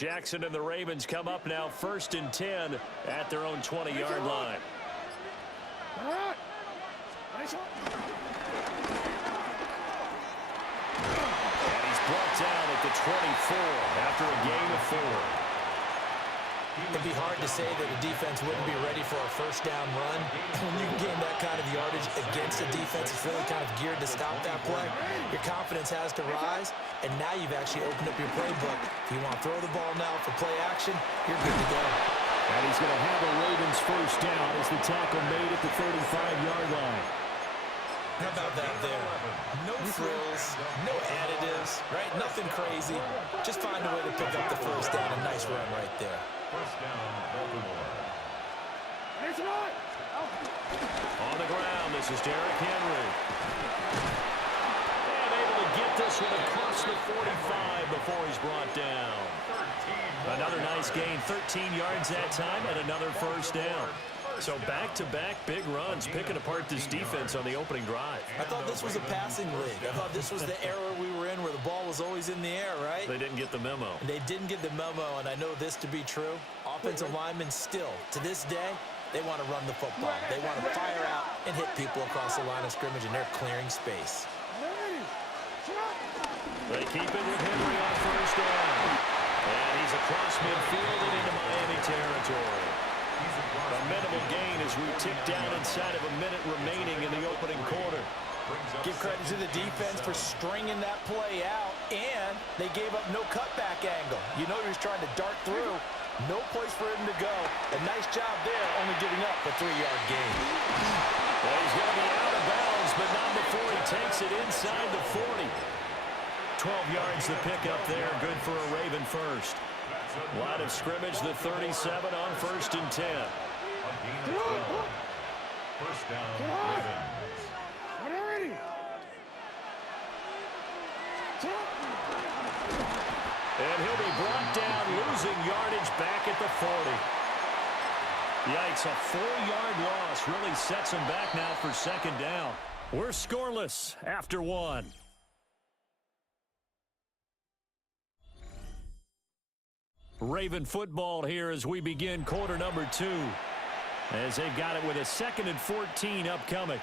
Jackson and the Ravens come up now 1st and 10 at their own 20-yard line. And he's brought down at the 24 after a gain of 4. It'd be hard to say that the defense wouldn't be ready for a first down run. When you can gain that kind of yardage against a defense that's really kind of geared to stop that play, your confidence has to rise, and now you've actually opened up your playbook. If you want to throw the ball now for play action, you're good to go. And he's going to have a Ravens first down as the tackle made at the 35-yard line. How about that there? No frills, no additives, right? Nothing crazy. Just find a way to pick up the first down. A nice run right there. First down, Baltimore. On the ground, this is Derrick Henry. And able to get this one across the 45 before he's brought down. Another nice gain, 13 yards that time, and another first down. So back-to-back big runs, picking apart this defense on the opening drive. I thought this was a passing league. I thought this was the era we were in where the ball was always in the air, right? They didn't get the memo. And they didn't get the memo, and I know this to be true. Offensive linemen still, to this day, they want to run the football. They want to fire out and hit people across the line of scrimmage, and they're clearing space. They keep it with Henry on first down. And he's across midfield and into Miami territory. A minimal gain as we tick down inside of a minute remaining in the opening quarter. Give credit to the defense for stringing that play out, and they gave up no cutback angle. You know he was trying to dart through. No place for him to go. A nice job there, only giving up a 3-yard gain. Well, he's going to be out of bounds, but not before he takes it inside the 40. 12 yards the pickup there, good for a Raven first. Line of scrimmage, the 37 on 1st and 10. First down, Ravens. And he'll be brought down, losing yardage back at the 40. Yikes, a 4-yard loss really sets him back now for second down. We're scoreless after 1. Raven football here as we begin quarter number 2. As they've got it with a 2nd and 14 upcoming.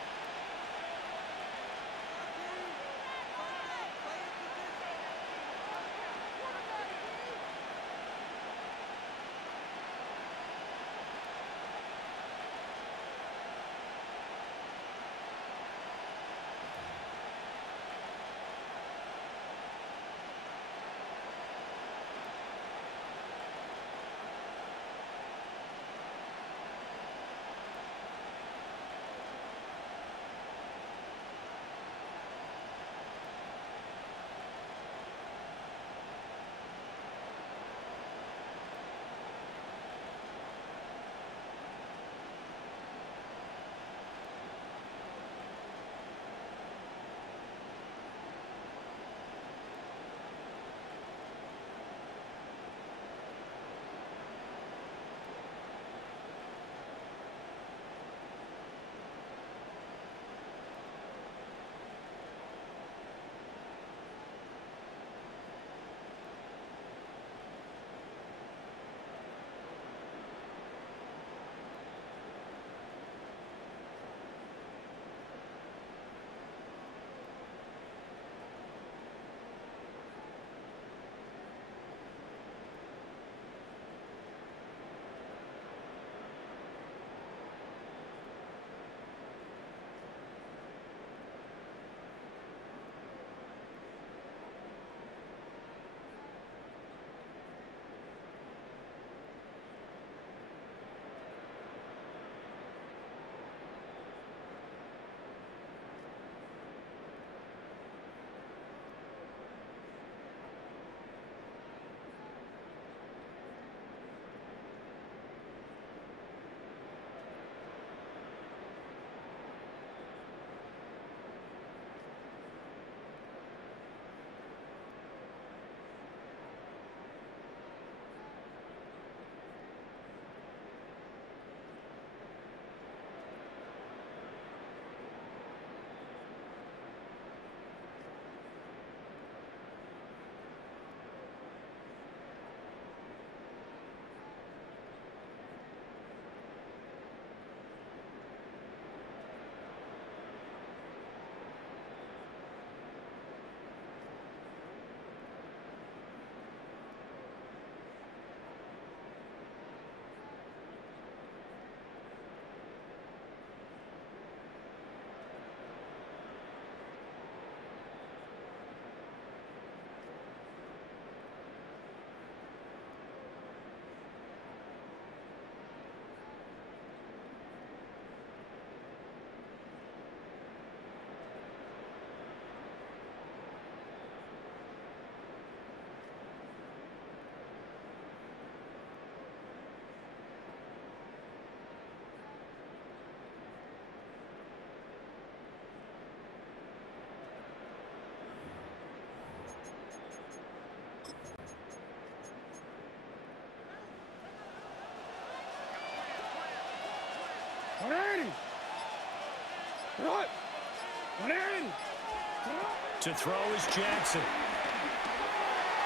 To throw is Jackson.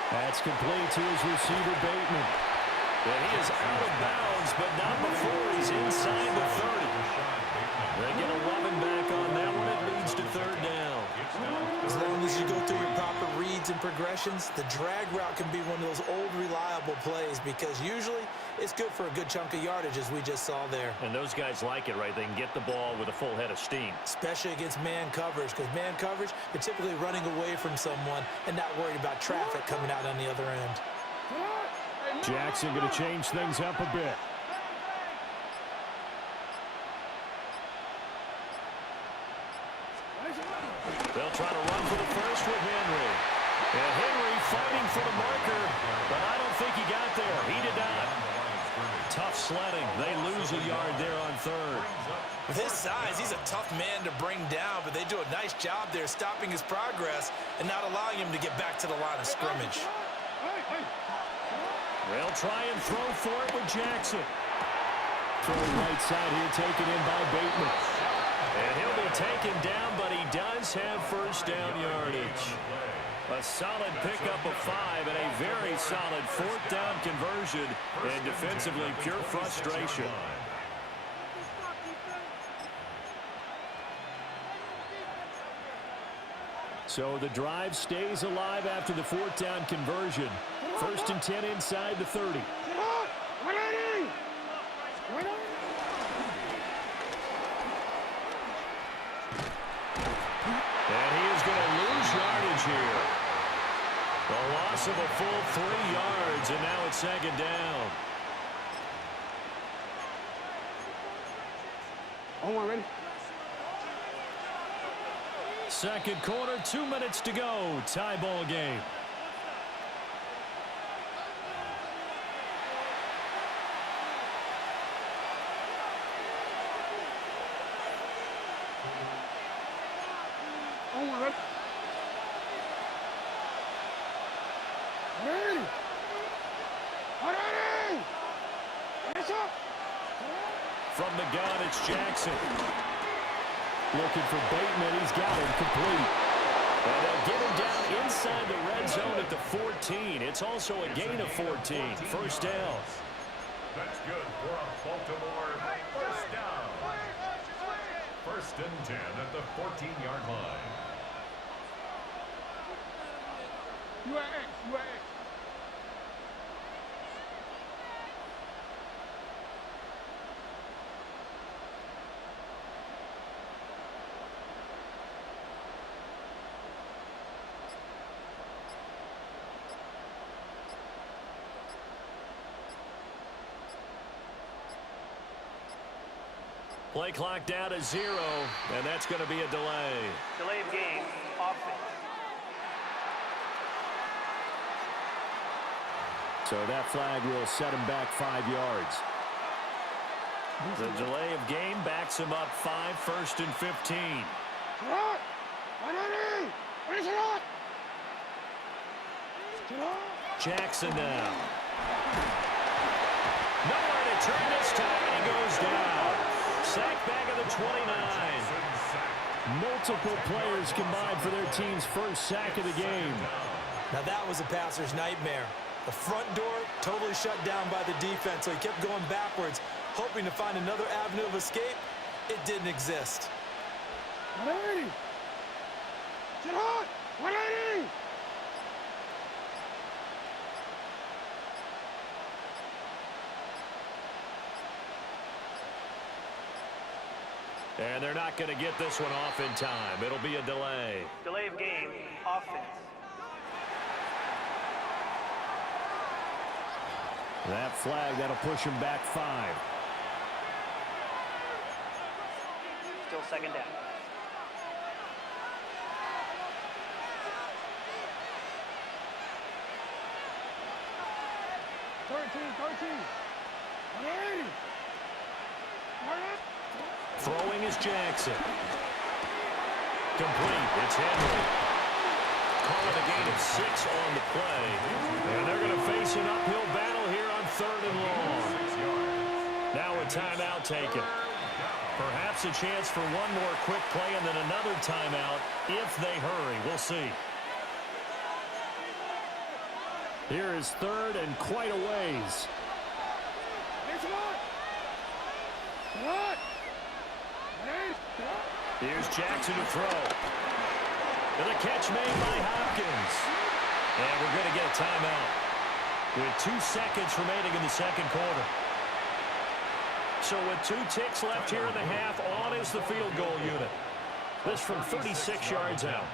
That's complete to his receiver, Bateman. And he is out of bounds, but not before he's inside the 30. They get 11 back on that one. It leads to third down. As long as you go through your proper reads and progressions, the drag route can be one of those old reliable plays because usually it's good for a good chunk of yardage, as we just saw there. And those guys like it, right? They can get the ball with a full head of steam. Especially against man coverage, because man coverage, you're typically running away from someone and not worried about traffic coming out on the other end. Jackson going to change things up a bit. They'll try to run for the first with Henry. And Henry fighting for the marker, but I don't think he got there. He did not. Tough sledding. They lose a yard there on third. With his size, he's a tough man to bring down, but they do a nice job there stopping his progress and not allowing him to get back to the line of scrimmage. They'll try and throw for it with Jackson. Throw right side here, taken in by Bateman. And he'll be taken down, but he does have first down yardage. A solid pickup of 5 and a very solid fourth down conversion. And defensively, pure frustration. So the drive stays alive after the fourth down conversion. First and 10 inside the 30. And he is going to lose yardage here. A loss of a full 3 yards, and now it's second down. Second quarter, 2 minutes to go. Tie ball game. From the gun, it's Jackson. Looking for Bateman. He's got him complete. And they'll get him down inside the red zone at the 14. It's also a gain of 14. First down. That's good for a Baltimore first down. First and 10 at the 14-yard line. Play clock down to 0, and that's going to be a delay. Delay of game, offense. So that flag will set him back 5 yards. The delay of game backs him up 5, first and 15. Jackson now. Nowhere to turn this time, and he goes down. Sack back of the 29. Multiple players combined for their team's first sack of the game. Now that was a passer's nightmare. The front door totally shut down by the defense, so he kept going backwards, hoping to find another avenue of escape. It didn't exist. And they're not going to get this one off in time. It'll be a delay. Delay of game, offense. That flag, that'll push him back 5. Still second down. Throwing is Jackson. Complete. It's Henry. Calling a gain of 6 on the play. And they're going to face an uphill battle here on 3rd and long. Now a timeout taken. Perhaps a chance for one more quick play and then another timeout if they hurry. We'll see. Here is third and quite a ways. Here's Jackson to throw. And the catch made by Hopkins. And we're going to get a timeout with 2 seconds remaining in the second quarter. So with 2 ticks left here in the half, on is the field goal unit. This from 36 yards out.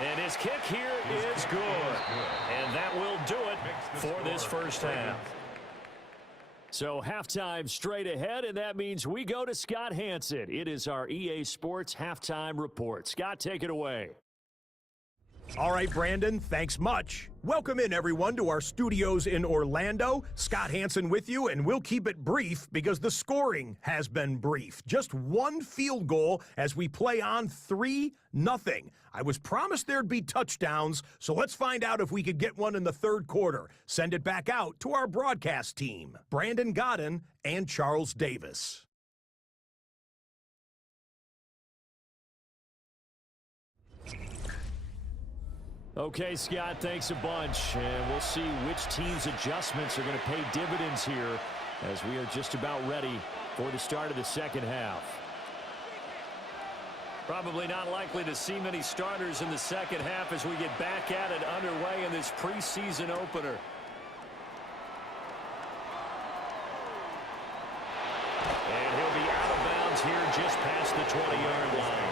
And his kick here is good. And that will do it for this first half. So halftime straight ahead, and that means we go to Scott Hansen. It is our EA Sports Halftime Report. Scott, take it away. All right, Brandon, thanks much. Welcome in, everyone, to our studios in Orlando. Scott Hansen with you, and we'll keep it brief because the scoring has been brief. Just 1 field goal as we play on 3-0. I was promised there'd be touchdowns, so let's find out if we could get one in the third quarter. Send it back out to our broadcast team, Brandon Godden and Charles Davis. Okay, Scott, thanks a bunch. And we'll see which team's adjustments are going to pay dividends here as we are just about ready for the start of the second half. Probably not likely to see many starters in the second half as we get back at it underway in this preseason opener. And he'll be out of bounds here just past the 20-yard line.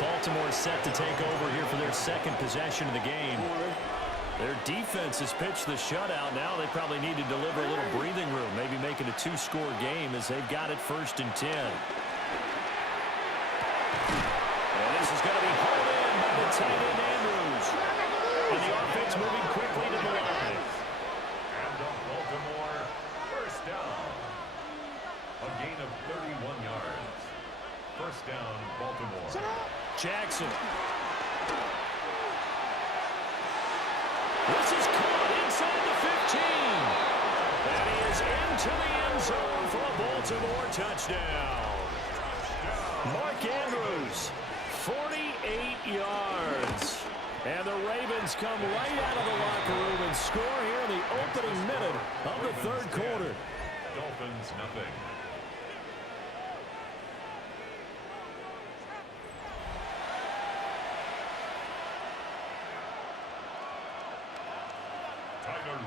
Baltimore set to take over here for their second possession of the game. Their defense has pitched the shutout. Now they probably need to deliver a little breathing room, maybe make it a 2-score game as they've got it 1st and 10. And this is going to be hauled in by the tight end Andrews. And the offense moving quickly to the line. And the Baltimore first down. A gain of 31 yards. First down, Baltimore. Jackson. This is caught inside the 15. And he is into the end zone for a Baltimore touchdown. Mark Andrews, 48 yards. And the Ravens come right out of the locker room and score here in the opening minute of the third quarter. Dolphins nothing.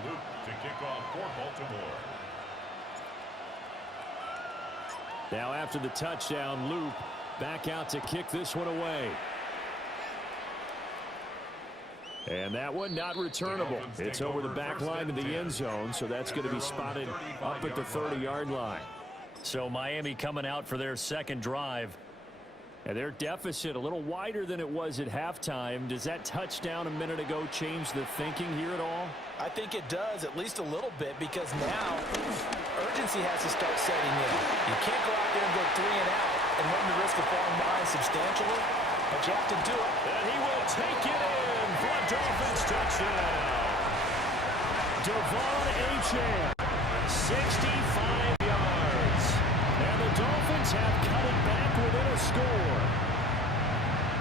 Luke to kick off for Baltimore. Now after the touchdown, Luke back out to kick this one away. And that one not returnable. It's over the back line of the end zone, so that's going to be spotted up at the 30-yard line. So Miami coming out for their second drive. And their deficit a little wider than it was at halftime. Does that touchdown a minute ago change the thinking here at all? I think it does, at least a little bit, because now urgency has to start setting in. You can't go out there and go 3 and out and run the risk of falling behind substantially, but you have to do it. And he will take it in for a Dolphins touchdown. Devon Achane, 65 yards. And the Dolphins have cut it back within a score.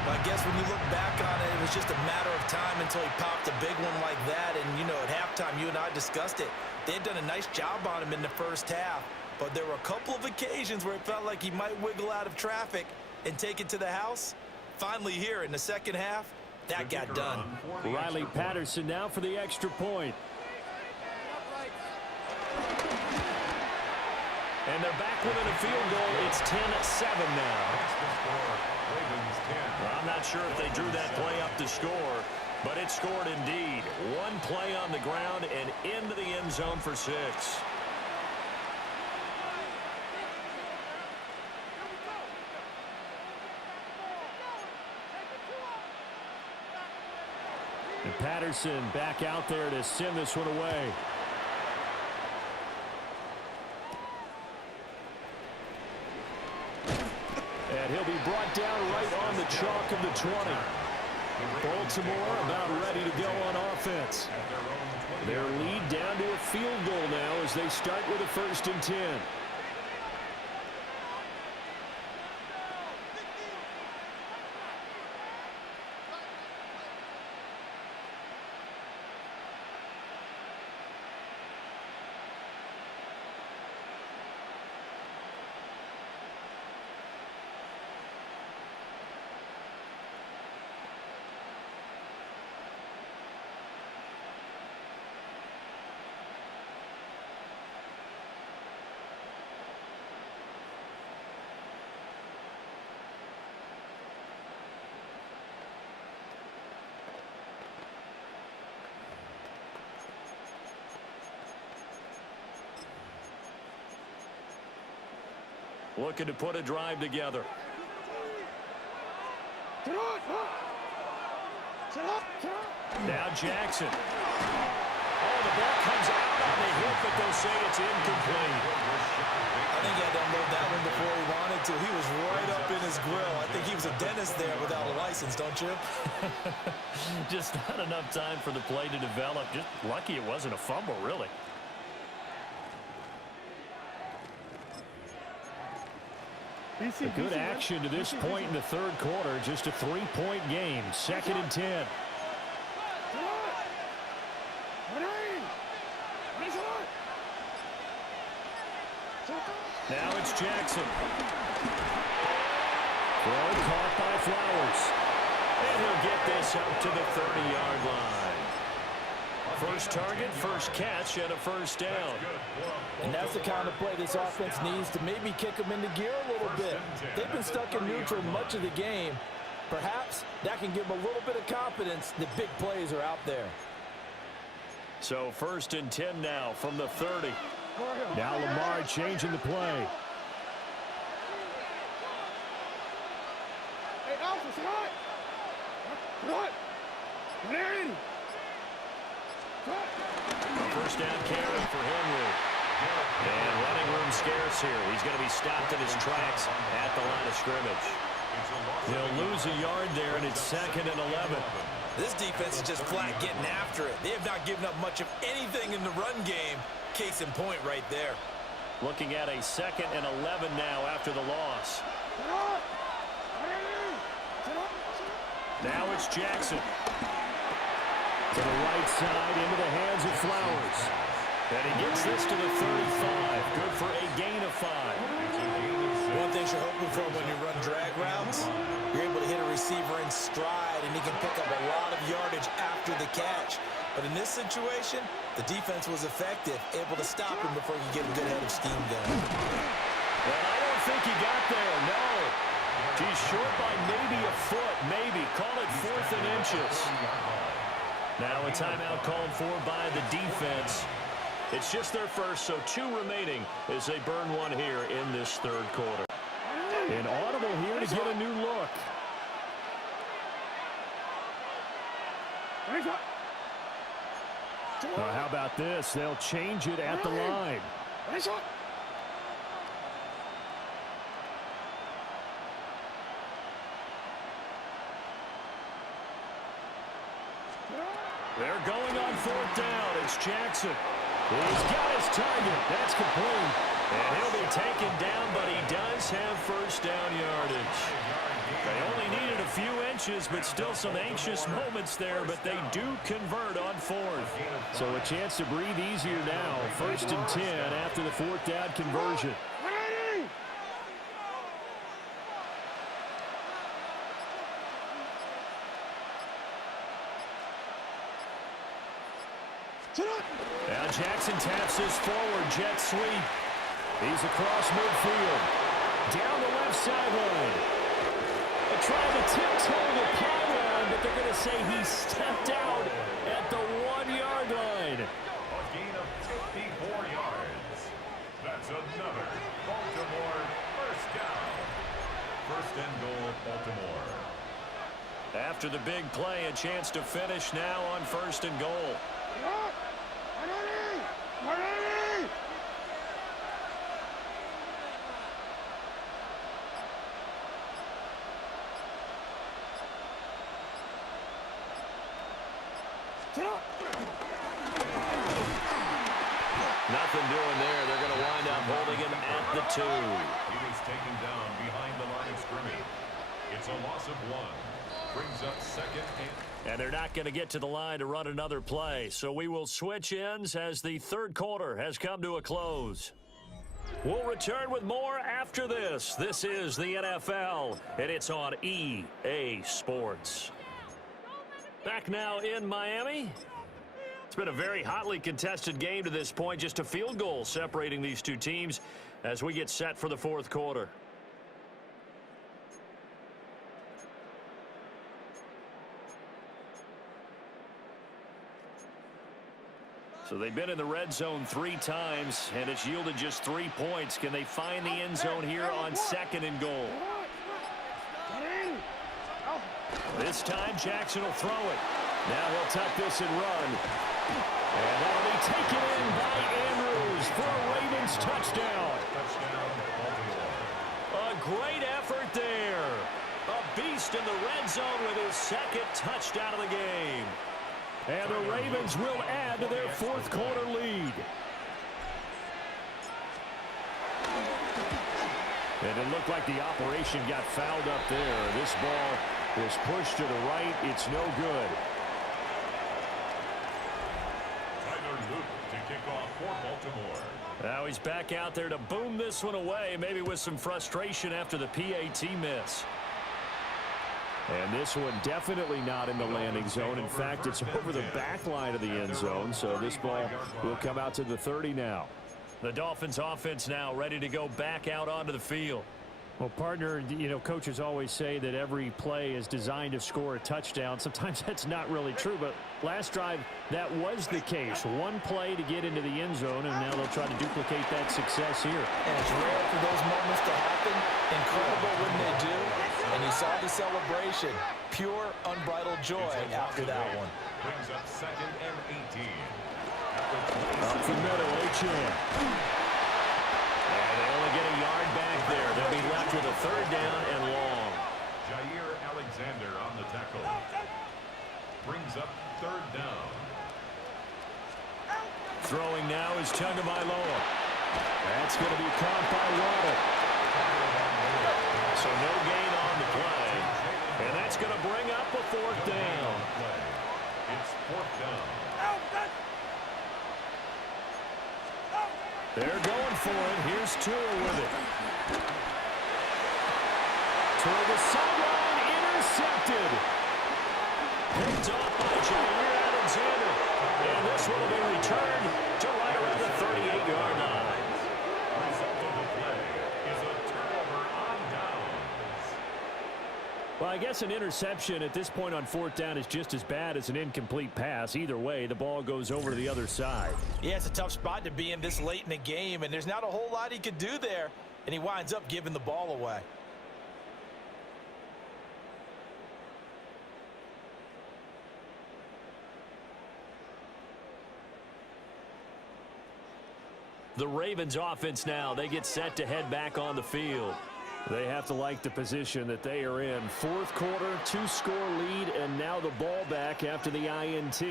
Well, I guess when you look back on it, it was just a matter of time until he popped a big one like that. And, you know, at halftime, you and I discussed it. They had done a nice job on him in the first half. But there were a couple of occasions where it felt like he might wiggle out of traffic and take it to the house. Finally here in the second half, that got done. Riley Patterson now for the extra point. And they're back within a field goal. It's 10-7 now. Well, I'm not sure if they drew that play up to score, but it scored indeed. One play on the ground and into the end zone for 6. And Patterson back out there to send this one away. And he'll be brought down right on the chalk of the 20. Baltimore about ready to go on offense. Their lead down to a field goal now as they start with a 1st and 10. Looking to put a drive together. Now Jackson. Oh, the ball comes out on the hit, but they'll say it's incomplete. I think he had to unload that one before he wanted to. He was right up in his grill. I think he was a dentist there without a license, don't you? Just not enough time for the play to develop. Just lucky it wasn't a fumble, really. A good action to this point in the 3rd quarter. Just a 3-point game. 2nd and 10. Now it's Jackson. Throw caught by Flowers. And he'll get this up to the 30-yard line. First target, first catch, and a 1st down. And that's the kind of play this offense needs to maybe kick them into gear a little bit. They've been stuck in neutral much of the game. Perhaps that can give them a little bit of confidence that big plays are out there. So 1st and 10 now from the 30. Now Lamar changing the play. First down carry for Henry. And running room scarce here. He's going to be stopped in his tracks at the line of scrimmage. He'll lose a yard there, and it's 2nd and 11. This defense is just flat getting after it. They have not given up much of anything in the run game. Case in point right there. Looking at a 2nd and 11 now after the loss. Now it's Jackson. To the right side, into the hands of Flowers. And he gets this to the 35. Good for a gain of 5. One thing you're hoping for when you run drag routes, you're able to hit a receiver in stride, and he can pick up a lot of yardage after the catch. But in this situation, the defense was effective, able to stop him before he could get a good head of steam going. Well, I don't think he got there, no. He's short by maybe a foot, maybe. Call it 4th and inches. Now a timeout called for by the defense. It's just their first, so 2 remaining as they burn one here in this 3rd quarter. An audible here to get a new look. How about this? They'll change it at the line. They're going on 4th down. It's Jackson. He's got his target. That's complete. And he'll be taken down, but he does have 1st down yardage. They only needed a few inches, but still some anxious moments there, but they do convert on 4th. So a chance to breathe easier now. 1st and 10 after the 4th down conversion. Now Jackson taps this forward jet sweep. He's across midfield. Down the left sideline. They're trying to tiptoe the pylon, but they're going to say he stepped out at the 1-yard line. A gain of 54 yards. That's another Baltimore 1st down. 1st and goal, Baltimore. After the big play, a chance to finish now on 1st and goal. Nothing doing there. They're going to wind up holding him at the 2. He was taken down behind the line of scrimmage. It's a loss of 1. Brings up second and they're not going to get to the line to run another play. So we will switch ends as the third quarter has come to a close. We'll return with more after this. This is the NFL, and it's on EA Sports. Back now in Miami. It's been a very hotly contested game to this point. Just a field goal separating these two teams as we get set for the fourth quarter. So they've been in the red zone 3 times, and it's yielded just 3 points. Can they find the end zone here on 2nd and goal? This time, Jackson will throw it. Now he'll tuck this and run. And that'll be taken in by Andrews for a Ravens touchdown. A great effort there. A beast in the red zone with his 2nd touchdown of the game. And the Ravens will add to their fourth quarter lead. And it looked like the operation got fouled up there. This ball was pushed to the right. It's no good. to kick off for Baltimore. Now he's back out there to boom this one away, maybe with some frustration after the PAT miss. And this one definitely not in the landing zone. In fact, it's over the back line of the end zone, so this ball will come out to the 30 now. The Dolphins offense now ready to go back out onto the field. Well, partner, you know, coaches always say that every play is designed to score a touchdown. Sometimes that's not really true, but last drive, that was the case. One play to get into the end zone, and now they'll try to duplicate that success here. And it's rare for those moments to happen. Incredible when they do. And you saw the celebration. Pure, unbridled joy after that one. Brings up 2nd and 18. Up the middle, H.M. And they only get a yard back there. They'll be left with a 3rd down and long. Jair Alexander on the tackle. Brings up 3rd down. Throwing now is Tagovailoa. That's going to be caught by Waddle. So no gain on the play. And that's going to bring up a 4th down. It's 4th down. They're going for it. Here's Tua with it. Toward the sideline, intercepted. Picked off by Jair Alexander. And this one will be returned to right around the 38-yard line. Result of the play is a turnover on downs. Well, I guess an interception at this point on 4th down is just as bad as an incomplete pass. Either way, the ball goes over to the other side. Yeah, it's a tough spot to be in this late in the game, and there's not a whole lot he could do there, and he winds up giving the ball away. The Ravens offense now, they get set to head back on the field. They have to like the position that they are in. 4th quarter, 2-score lead, and now the ball back after the INT.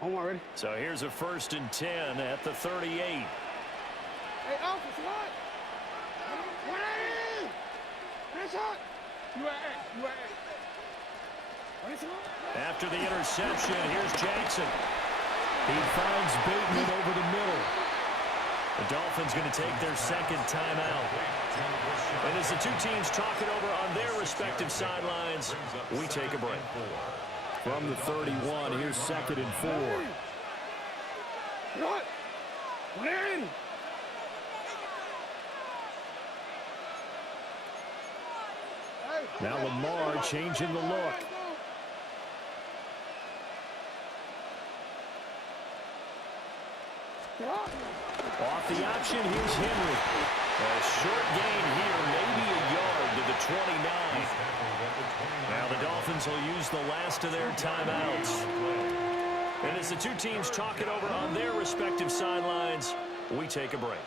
Ready? So here's a 1st and 10 at the 38. Hey, officer, what? What are you? Hands up. You at. After the interception, here's Jackson. He finds Bateman over the middle. The Dolphins going to take their 2nd timeout. And as the two teams talk it over on their respective sidelines, we take a break. From the 31, here's 2nd and 4. What? When? Now Lamar changing the look. Off the option, here's Henry. A short gain here, maybe a yard to the 29. Now the Dolphins will use the last of their timeouts. And as the two teams talk it over on their respective sidelines, We take a break.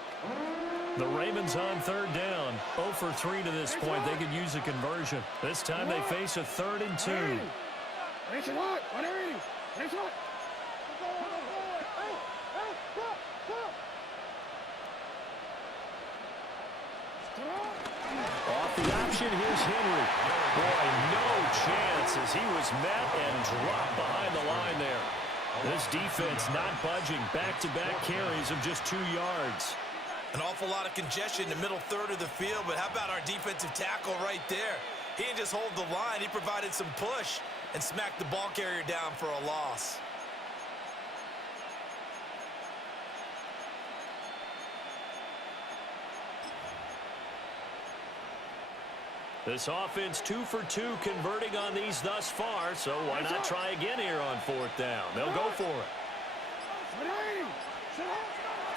The Ravens on third down. 0 for 3 to this point. They could use a conversion. This time they face a 3rd and 2. Off the option, here's Henry. Boy, no chance as he was met and dropped behind the line there. This defense not budging. Back-to-back carries of just 2 yards. An awful lot of congestion in the middle third of the field, but how about our defensive tackle right there? He didn't just hold the line, he provided some push and smacked the ball carrier down for a loss. This offense 2 for 2 converting on these thus far, so why not try again here on 4th down? They'll go for it.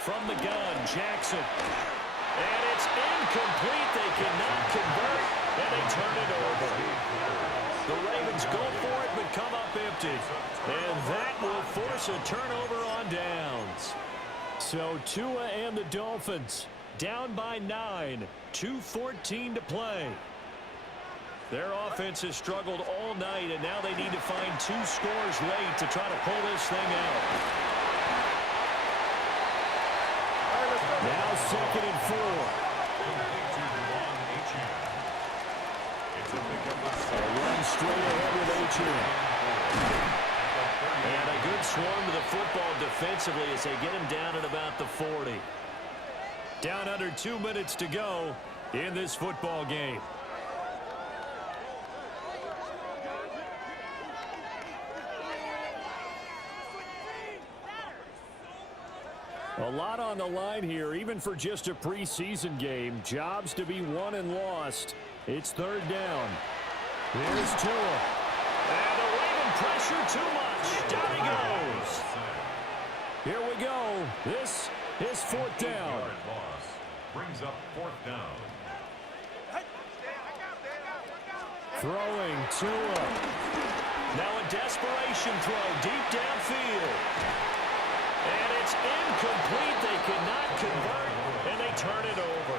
From the gun, Jackson. And it's incomplete. They cannot convert, and they turn it over. The Ravens go for it, but come up empty. And that will force a turnover on downs. So Tua and the Dolphins down by 9, 2:14 to play. Their offense has struggled all night, and now they need to find 2 scores late to try to pull this thing out. Now 2nd and 4. A run straight ahead with H.U. And a good swarm to the football defensively as they get him down at about the 40. Down under 2 minutes to go in this football game. A lot on the line here, even for just a preseason game. Jobs to be won and lost. It's 3rd down. Here's Tua. And the Raven pressure too much. Down he goes. Here we go. This is 4th down. Loss brings up 4th down. Throwing Tua. Now a desperation throw deep downfield. And it's incomplete. They cannot convert, and they turn it over.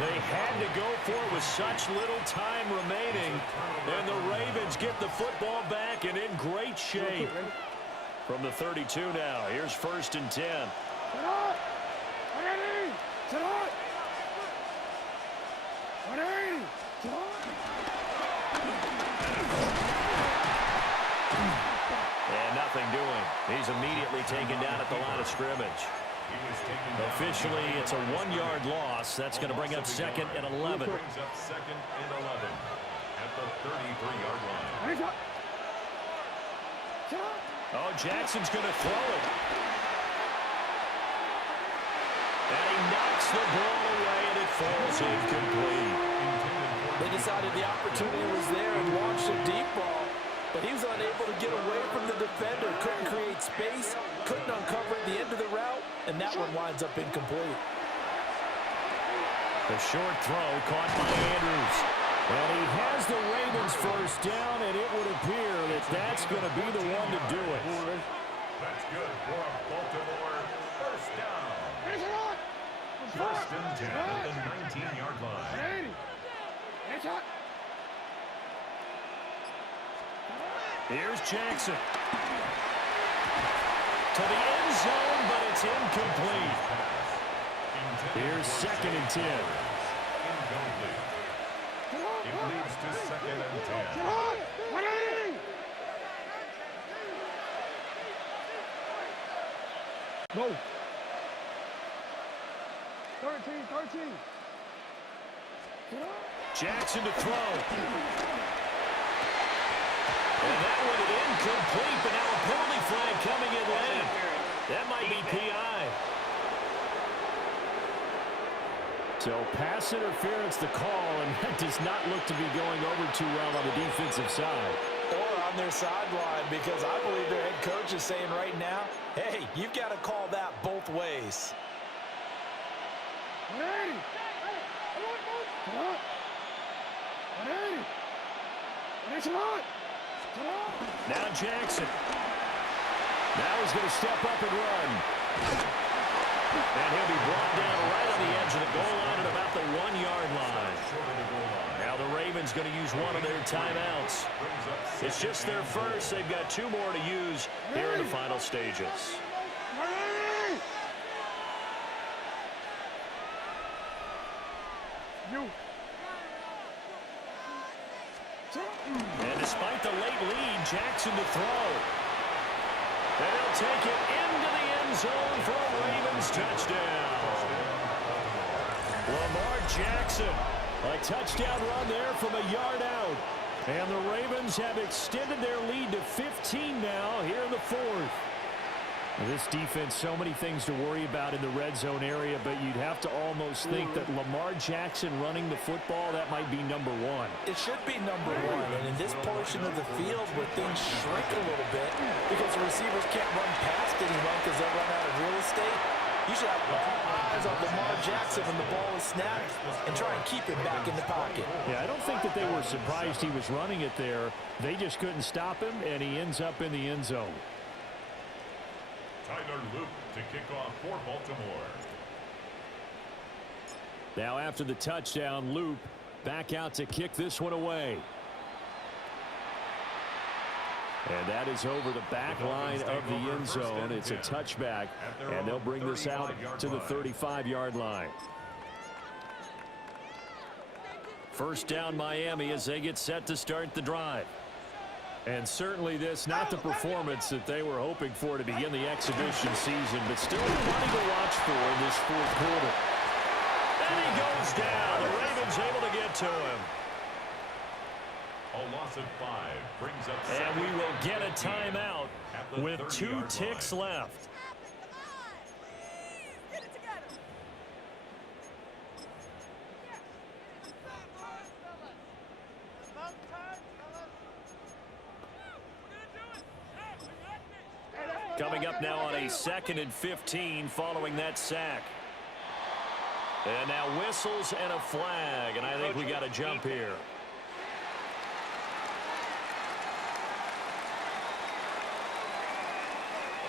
They had to go for it with such little time remaining, and the Ravens get the football back and in great shape. From the 32 now, here's 1st and 10. And nothing doing. He's immediately taken down at the line of scrimmage. Officially, it's a 1-yard loss. That's going to bring up 2nd and 11. Brings up 2nd and 11 at the 33-yard line. Oh, Jackson's going to throw it. And he knocks the ball away, and it falls incomplete. They decided the opportunity was there and launched a deep ball, but he was unable to get away from the defender, couldn't create space, couldn't uncover at the end of the route, and that one winds up incomplete. The short throw caught by Andrews. And he has the Ravens 1st down, and it would appear that that's going to be the one to do it. That's good for a Baltimore 1st down. 1st and 10 at the 19-yard line. Here's Jackson. To the end zone, but it's incomplete. Here's 2nd and 10. Incomplete. It leads to 2nd and 10. Go. 13. Jackson to throw. And that one is incomplete, but now a penalty flag coming in late. That might be PI. So pass interference the call, and that does not look to be going over too well on the defensive side. Or on their sideline, because I believe their head coach is saying right now, hey, you've got to call that both ways. Now Jackson. Now he's going to step up and run. And he'll be brought down right on the edge of the goal line at about the 1-yard line. Now the Ravens going to use one of their timeouts. It's just their first. They've got 2 more to use here in the final stages. And despite the late lead, Jackson to throw. And he'll take it into the end zone for a Ravens touchdown. Lamar Jackson, a touchdown run there from a yard out. And the Ravens have extended their lead to 15 now here in the 4th. This defense, so many things to worry about in the red zone area, but you'd have to almost think that Lamar Jackson running the football, that might be number 1. It should be number 1, and in this portion of the field where things shrink a little bit because the receivers can't run past anyone because they'll run out of real estate, you should have eyes on Lamar Jackson when the ball is snapped and try and keep him back in the pocket. Yeah, I don't think that they were surprised he was running it there. They just couldn't stop him, and he ends up in the end zone. Tyler Luke to kick off for Baltimore. Now after the touchdown, Loop back out to kick this one away. And that is over the back line of the end zone. It's a touchback, and they'll bring this out to the 35-yard line. First down Miami as they get set to start the drive. And certainly this, not the performance that they were hoping for to begin the exhibition season, but still plenty to watch for in this 4th quarter. And he goes down. The Ravens able to get to him. A loss of 5 brings up And we will get a timeout with 2 ticks left. Coming up now on a 2nd and 15 following that sack. And now whistles and a flag, and I think we got a jump here.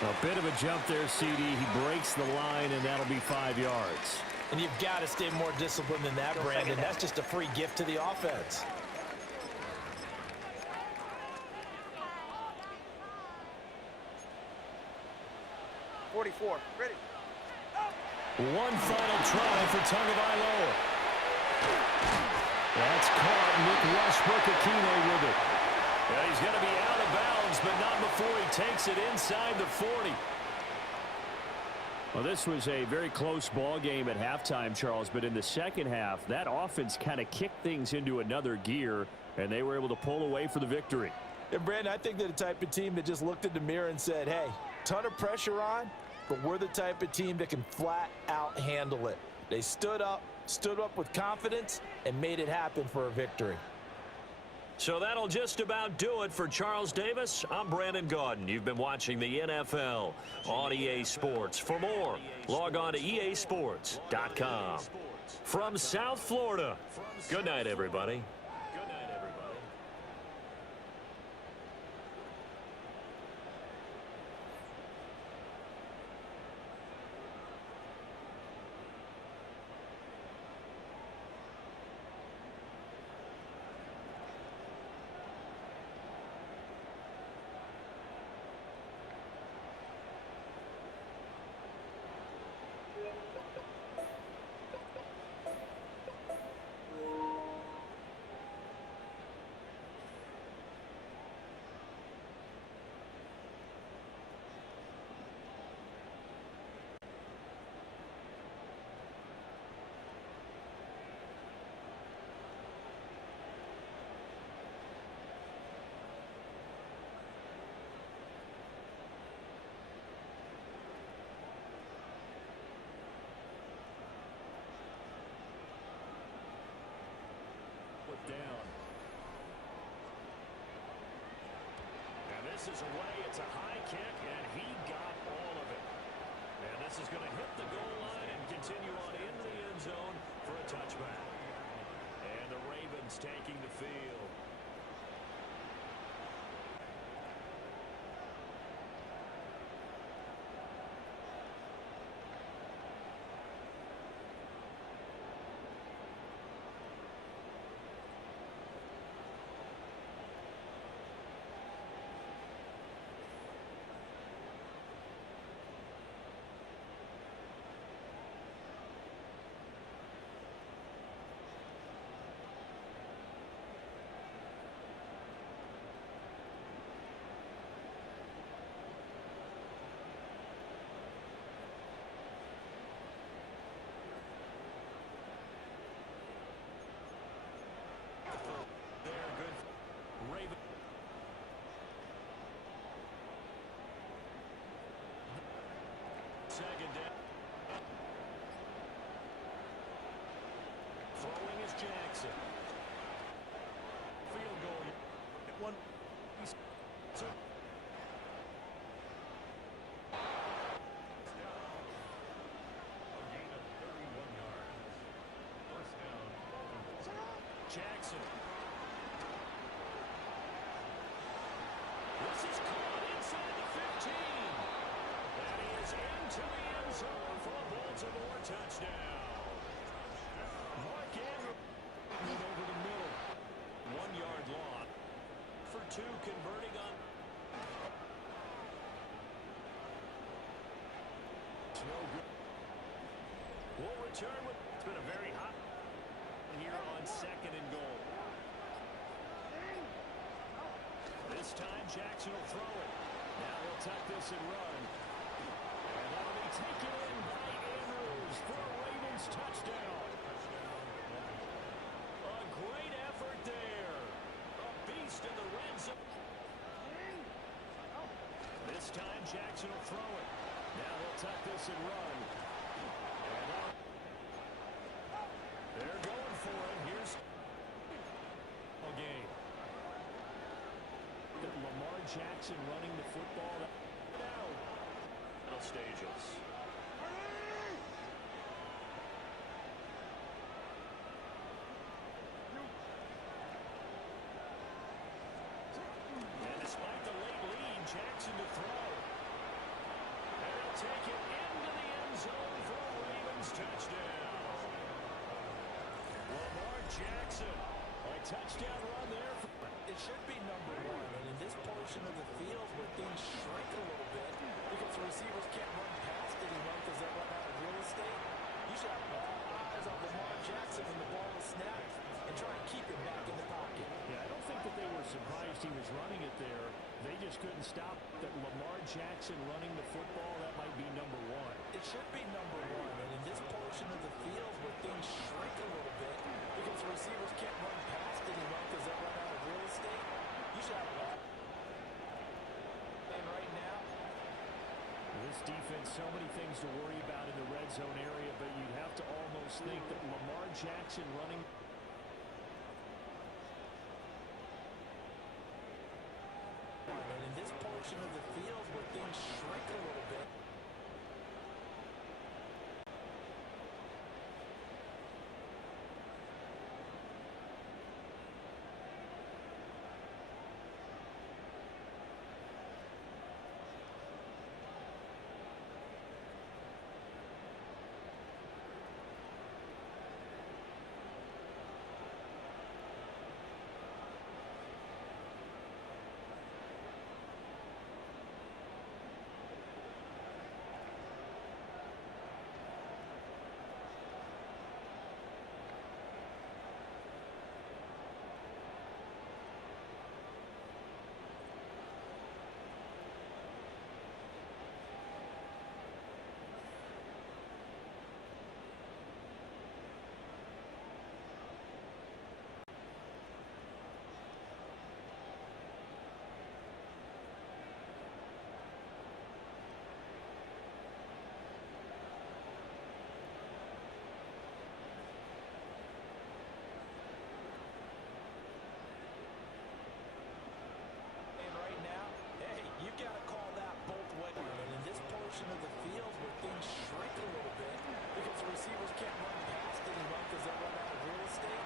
A bit of a jump there, CD. He breaks the line, and that'll be 5 yards. And you've got to stay more disciplined than that, Brandon. That's just a free gift to the offense. Ready. One final try for Tagovailoa. That's caught. Nick Westbrook-Akine with it. Yeah, he's going to be out of bounds, but not before he takes it inside the 40. Well, this was a very close ball game at halftime, Charles, but in the second half, that offense kind of kicked things into another gear, and they were able to pull away for the victory. And, Brandon, I think they're the type of team that just looked in the mirror and said, hey, ton of pressure on, but we're the type of team that can flat out handle it. They stood up with confidence, and made it happen for a victory. So that'll just about do it for Charles Davis. I'm Brandon Gaudin. You've been watching the NFL on EA Sports. For more, log on to easports.com. From South Florida, good night, everybody. Down. And this is away. It's a high kick, and he got all of it. And this is going to hit the goal line and continue on into the end zone for a touchback. And the Ravens taking the field. Jackson. Field goal. One. So. Jackson. This is caught inside the 15. That is into the end zone for a Baltimore touchdown. Mark Andrews over the middle. 1 yard loss. For 2, converting on. It's no good. We'll return with. It's been a very hot here on 2nd and goal. This time Jackson will throw it. Now he'll tuck this and run. And that'll be taken in by Andrews for a Ravens touchdown. A great effort there. A beast in the red zone. This time Jackson will throw it. Now he'll tuck this and run. And they're going for it. Here's a game. Lamar Jackson running the football now. Final stages. And despite the late lead, Jackson to throw. And he'll take it into the end zone for a Ravens touchdown. Lamar Jackson, a touchdown run there. It should be number 1, and in this portion of the field where things shrink a little bit because the receivers can't run past anyone because they run out of real estate, you should have all eyes on Lamar Jackson when the ball is snapped and try and keep him back in the pocket. Yeah, I don't think that they were surprised he was running it there. They just couldn't stop that Lamar Jackson running the football. That might be number 1. It should be number 1, and in this portion of the field where things shrink a little bit because the receivers can't run past anyone because they run out of real estate, you should have all. And right now, this defense, so many things to worry about in the red zone area, but you'd have to almost think that Lamar Jackson running. And in this portion of the field where things shrink a little bit. Of the field where things shrink a little bit because the receivers can't run past anyone because they run out of real estate.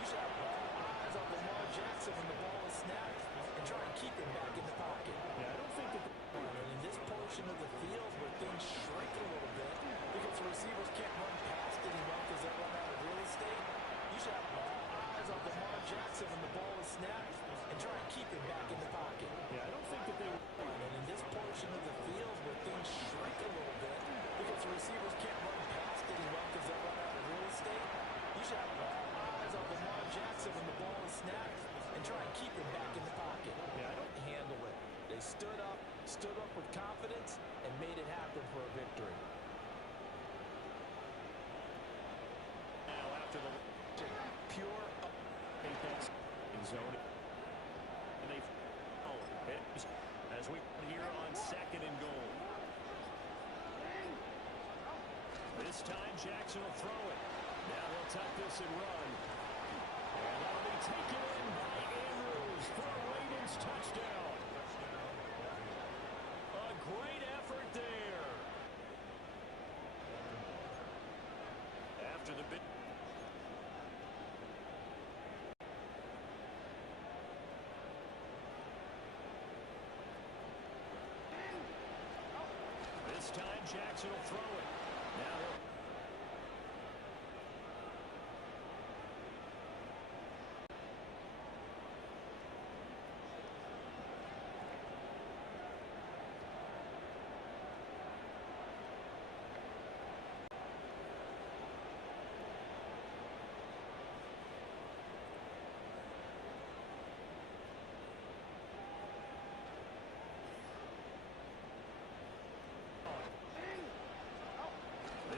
You should have all eyes on Lamar Jackson when the ball is snapped and try and keep him back in the pocket. Yeah, I don't think that. And in this portion of the field where things shrink a little bit because the receivers can't run past anyone because they run out of real estate, you should have all eyes on Lamar Jackson when the ball is snapped and try and keep him back in the pocket. Yeah, I don't think that they were. And in this portion of the field where things shrink a little bit because the receivers can't run past anyone because they run out of real estate, you should have all eyes on Lamar Jackson when the ball is snapped and try and keep him back in the pocket. Yeah, I don't handle it. They stood up with confidence and made it happen for a victory. Now after the pure zone, and they as we here on 2nd and goal. This time Jackson will throw it. Now he'll tuck this and run. taken in by Andrews for a Ravens touchdown. A great effort there. After the big. This time Jackson will throw it. Now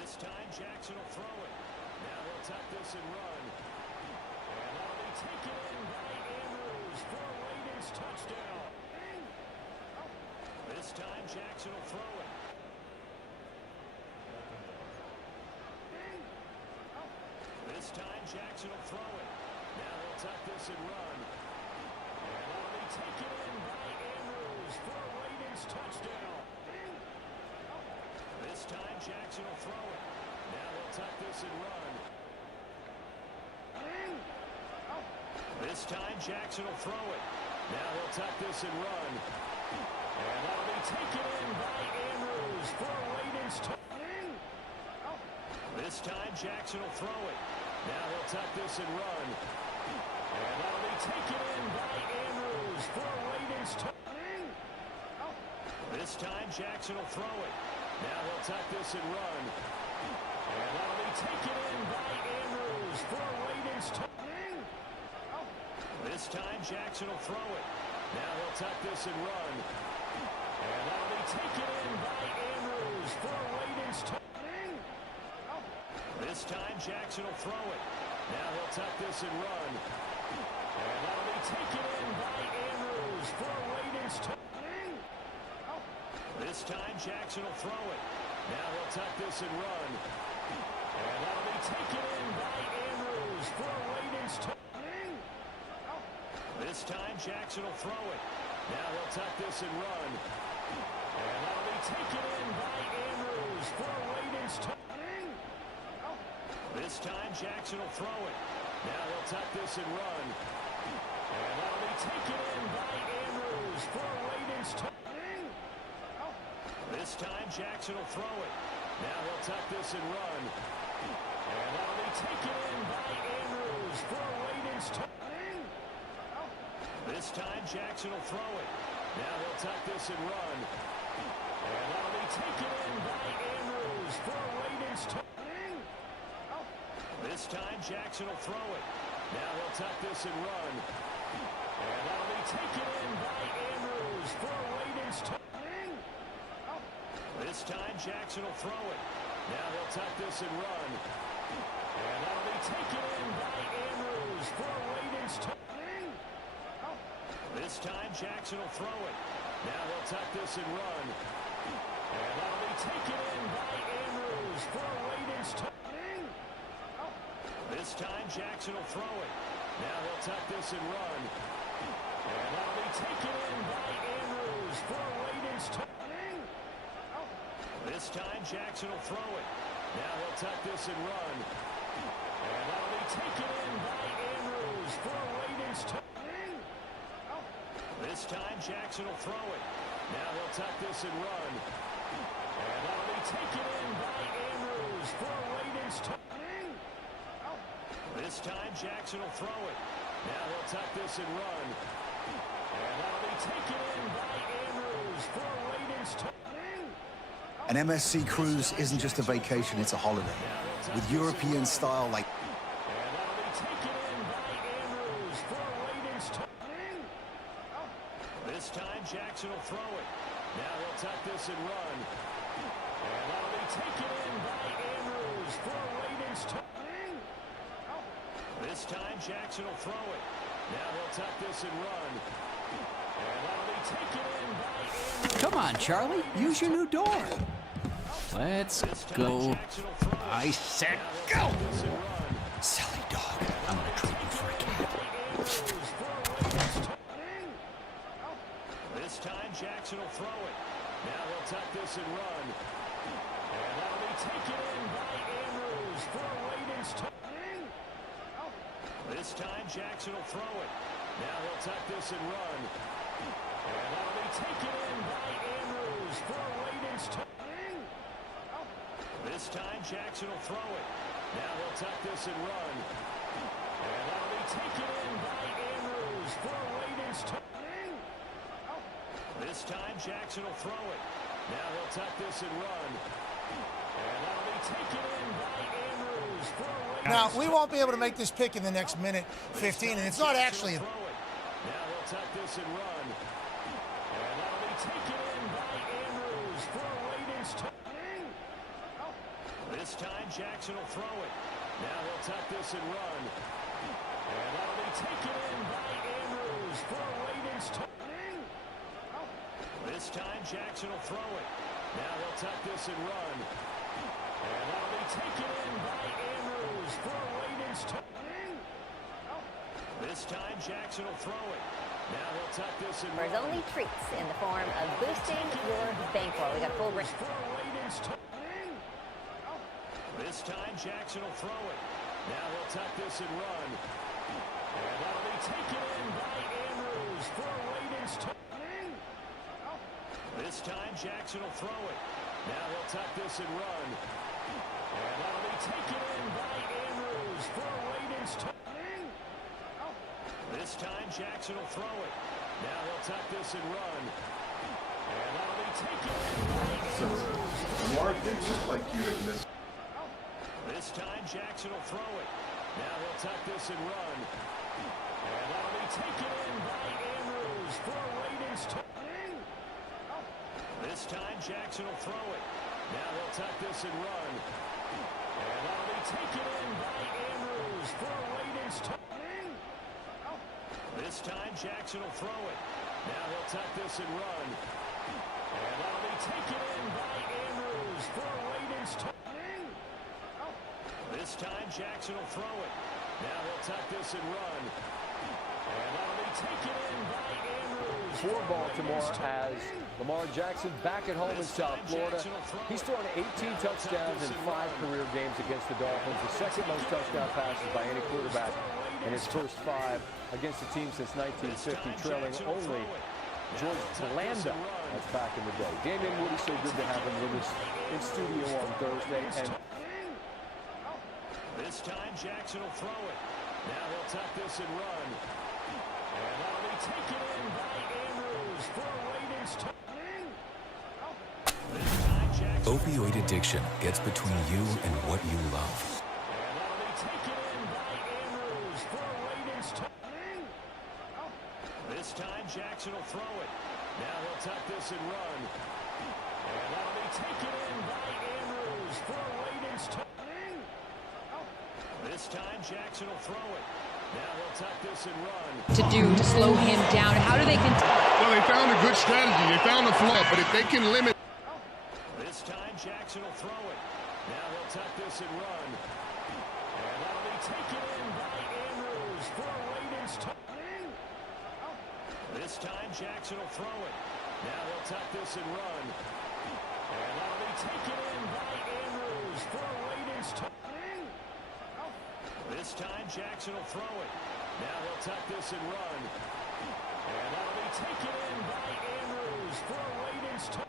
this time Jackson will throw it. Now he'll tuck this and run. And that'll be taken in by Andrews for a Ravens touchdown. This time Jackson will throw it. This time Jackson will throw it. Now he'll tuck this and run. And that'll be taken in by Andrews for a Ravens touchdown. This time Jackson will throw it. Now he'll tuck this and run. This time Jackson will throw it. Now he'll tuck this and run. And that'll be taken in by Andrews for a Ravens touchdown. This time Jackson will throw it. Now he'll tuck this and run. And that'll be taken in by Andrews for a Ravens touchdown. This time Jackson will throw it. Now he'll tuck this and run. And that'll be taken in by Andrews for a Ravens touchdown. This time Jackson will throw it. Now he'll tuck this and run. And that'll be taken in by Andrews for a Ravens touchdown. This time Jackson will throw it. Now he'll tuck this and run. And that'll be taken in by Andrews for a Ravens touchdown. This time Jackson will throw it. Now he'll tuck this and run. And that'll be taken in by Andrews for a Ravens touchdown. This time Jackson will throw it. Now he'll tuck this and run. And that'll be taken in by Andrews for a Ravens touchdown. This time Jackson will throw it. Now he'll tuck this and run. And that'll be taken in by Andrews for a Ravens touchdown. This time Jackson will throw it. Now he'll tuck this and run. And that'll be taken in by Andrews for a Ravens touchdown. This time Jackson will throw it. Now he'll tuck this and run. And that'll be taken in by Andrews for a Ravens touchdown. This time Jackson will throw it. Now he'll tuck this and run. And that'll be taken in by Andrews for a Ravens touchdown. This time Jackson will throw it. Now he'll tuck this and run. And that'll be taken in by Andrews for a Ravens touchdown. This time Jackson will throw it. Now he'll tuck this and run. And that'll be taken in by Andrews for a Ravens touchdown. This time Jackson will throw it. Now he'll tuck this and run. And that'll be taken in by Andrews for a Ravens touchdown. This time Jackson will throw it. Now he'll tuck this and run. And that'll be taken in by Andrews for a Ravens touchdown. This time Jackson will throw it. Now he'll tuck this and run. And that'll be taken in by Andrews for a Ravens touchdown. This time Jackson will throw it. Now he'll tuck this and run. And that'll be taken in by Andrews for a Ravens touchdown. An MSC cruise isn't just a vacation, it's a holiday. With European style like... And that'll be taken in by Andrews for a Ravens touchdown. This time Jackson will throw it. Now he'll tuck this and run. And that'll be taken in by Andrews for a Ravens touchdown. This time Jackson will throw it. Now he'll tuck this and run. And that'll be taken in by Andrews. Come on, Charlie. Use your new door. Let's go. I said go! Silly dog. I'm gonna trade you for a cat. This time Jackson will throw it. Now they'll tuck this and run. And that'll be taken in by Andrews for a Ravens touchdown. This time Jackson will throw it. Now they'll tuck this and run. And that'll be taken in by Andrews for a Ravens touchdown. This time Jackson will throw it. Now they'll tuck this and run. And that'll be taken in by Andrews for a Ravens touchdown. This time Jackson will throw it. Now they'll tuck this and run. And that'll be taken in by Andrews for a Ravens. Now, we won't be able to make this pick in the next minute 15, and it's not actually. Now they'll tuck this and run. And that'll be taken in by Andrews for a Ravens touchdown. This time Jackson will throw it. Now they'll tuck this and run. And that'll be taken in by Andrews for a Ravens touchdown. This time Jackson will throw it. Now they'll tuck this and run. And that'll be taken in by Andrews for a Ravens touchdown. This time Jackson will throw it. Now they'll tuck this and run. There's only treats in the form of boosting your bankroll. We got full break. For a Ravens touchdown. This time Jackson will throw it. Now they'll tuck this and run. And that'll be taken in by Andrews for a Ravens touchdown. This time Jackson will throw it. Now they'll tuck this and run. And that'll be taken in by Andrews for a Ravens touchdown. This time Jackson will throw it. Now they'll tuck this and run. And that'll be taken in by Andrews. Mark, it looked like you had missed. This time Jackson will throw it. Now they'll tuck this and run. And that'll be taken in by Andrews for a Ravens touchdown. This time Jackson will throw it. Now they'll tuck this and run. And that'll be taken in by Andrews for a Ravens touchdown. This time Jackson will throw it. Now they'll tuck this and run. And that'll be taken in by Andrews for a Ravens touchdown. This time Jackson will throw it. Now they'll tuck this and run. And that'll be taken in by Andrews. For Baltimore as Lamar Jackson back at home in South Florida. He's thrown 18 touchdowns in 5 career games against the Dolphins, the second most touchdown passes by any quarterback in his first 5 against the team since 1950, trailing only George Blanda. That's back in the day. Damian Woody, so good to have him with us in studio on Thursday. And this time Jackson will throw it. Now they'll tuck this and run. And that'll be taken in by Andrews for a Ravens touchdown. This time Jackson. Opioid addiction gets between you and what you love. And that'll be taken in by Andrews for a Ravens touchdown. This time Jackson will throw it. Now they'll tuck this and run. And that'll be taken in by Andrews for a Ravens touchdown. This time Jackson will throw it. Now they'll tuck this and run. To do to slow him down. How do they continue? Well, they found a good strategy. They found a flaw, but if they can limit. This time Jackson will throw it. Now they'll tuck this and run. And that'll be taken in by Andrews for a Ravens touchdown. This time Jackson will throw it. Now they'll tuck this and run. And that'll be taken in by Andrews for a Ravens touchdown. This time Jackson will throw it. Now they'll tuck this and run. And that'll be taken in by Andrews for a Ravens touchdown.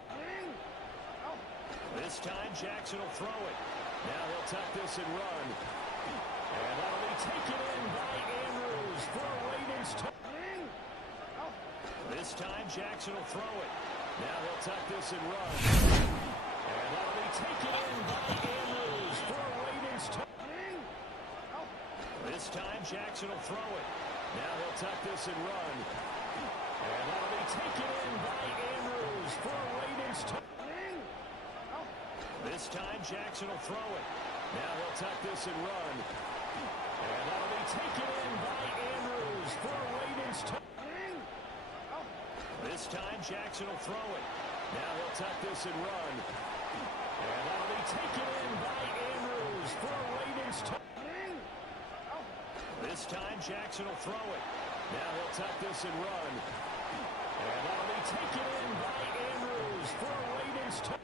This time Jackson will throw it. Now they'll tuck this and run. And that'll be taken in by Andrews for a Ravens touchdown. This time Jackson will throw it. Now they'll tuck this and run. And that'll be taken in by Andrews for a Ravens touchdown. This time Jackson will throw it. Now they'll tuck this and run. And that'll be taken in by Andrews for a Ravens touchdown. This time Jackson will throw it. Now they'll tuck this and run. And that'll be taken in by Andrews for a Ravens touchdown. This time Jackson will throw it. Now they'll tuck this and run. And that'll be taken in by Andrews for a Ravens touchdown. This time Jackson will throw it. Now he'll tuck this and run. And that'll be taken in by Andrews for a Ravens touchdown.